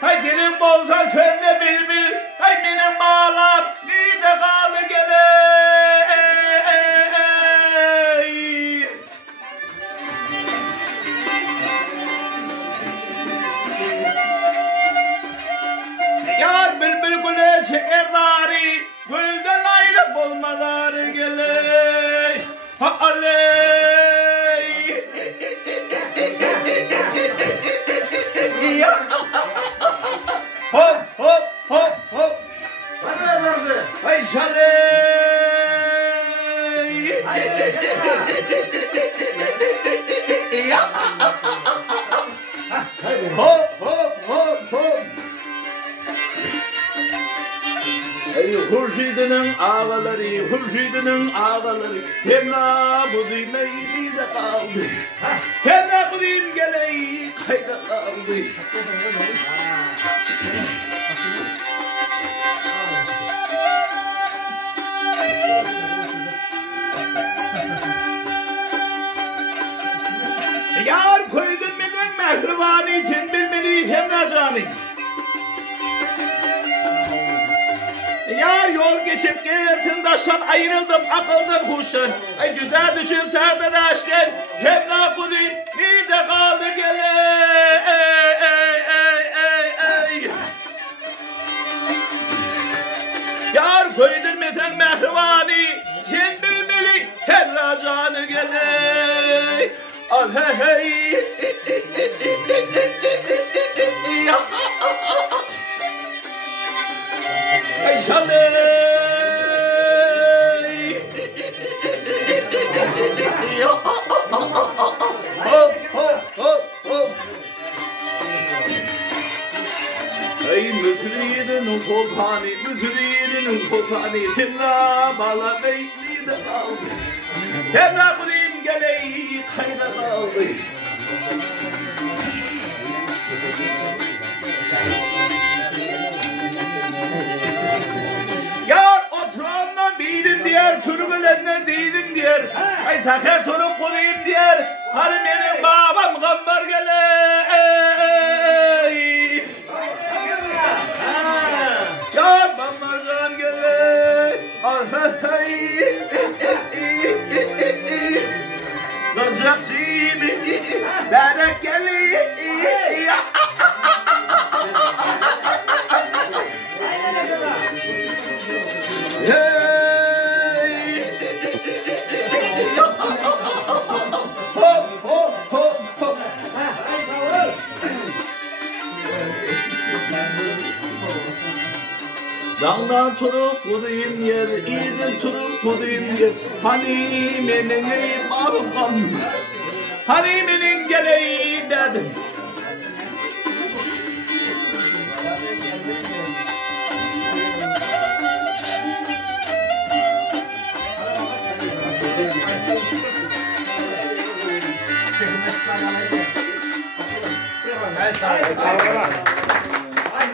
Hay dilim bolsa sönde bilbil. Hay benim bağlam nide kalı gele. Yar bülbül güle çeker dari. Gülden ayrı olmaları gele. Ha aley. Hop hop hop hop. Hay şaley. Hop hop hop hop. Ey Hurşidinin ağaları, Hurşidinin ağaları. Hemla bu düğmeyi de kaldı. Hemla bu düğüm geleyi kayda kaldı. Yar koydun benim mehrivani için bilmeli Hemla cani. Yar yol geçip gelirsin taştan ayrıldım akıldım huşun. Ay güzel düşün tövbe daşken Hemla kudin nide kaldı gele. Yar koydun meten mehrivani kim bilmeli Hemla canı gele. Al hey hey. Ay şaley. Hop hop hop hop. Ay müfridinin kopani, müfridinin kopani. Hemla bala beyni de kaldı. Hemla bulayım geleyi kayda kaldı. Yar oturandan bildim diğer, türbülenden değilim diğer. Ay sakar toruk kolayım diğer. Hani benim babam gambar gele. Yar bambarcan gele. Gıncakçıyım. Berek gele. Hop hop hop hop. Dağlar turuk kudayım yer, iyidir turuk kudayım yer. Hani meneney babam, hani menen geleyi dedim. Ay,